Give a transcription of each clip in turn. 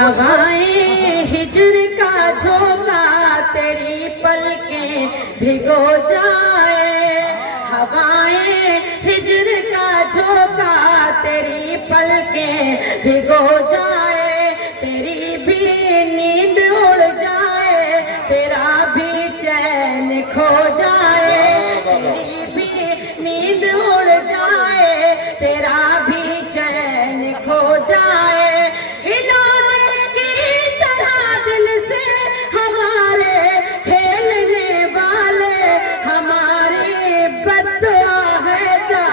ہوائیں ہجر کا جھونکا تیری پلکیں بھگو جائے، ہوائیں ہجر کا جھونکا تیری پلکیں بھگو جائے، تیری بھی نیند اڑ جائے، تیرا بھی چین کھو جائے، تیری بھی نیند اڑ جائے، تیرا بھی چین کھو جائے، ہلانے کی طرح دل سے ہمارے کھیلنے والے، ہماری بد دعا ہے جا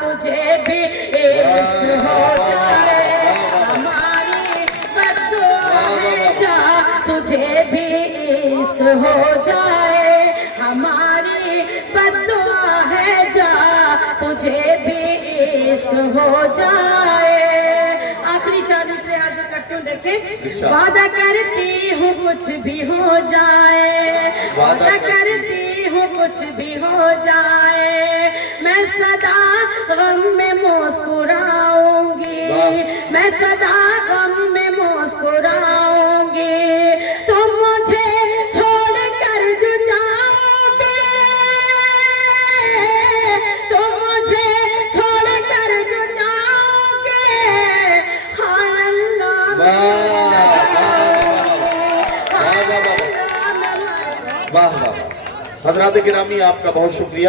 تجھے بھی عشق ہو جائے، ہماری بد دعا ہے جا تجھے بھی عشق ہو جائے، ہماری بد دعا ہے جا تجھے بھی عشق ہو جائے۔ آخری 4 مصرے حاضر کرتی ہوں، دیکھیں۔ وعدہ کرتی ہوں کچھ بھی ہو جائے، وعدہ کرتی ہوں کچھ بھی ہو جائے، میں سدا غم میں مسکراؤں گی، میں سدا غم میں مسکراؤں گی، تم مجھے چھوڑ کر جو جاؤ گے، تم مجھے چھوڑ کر جو جاؤ گے، ہائے اللہ واہ واہ۔ حضرات گرامی آپ کا بہت شکریہ۔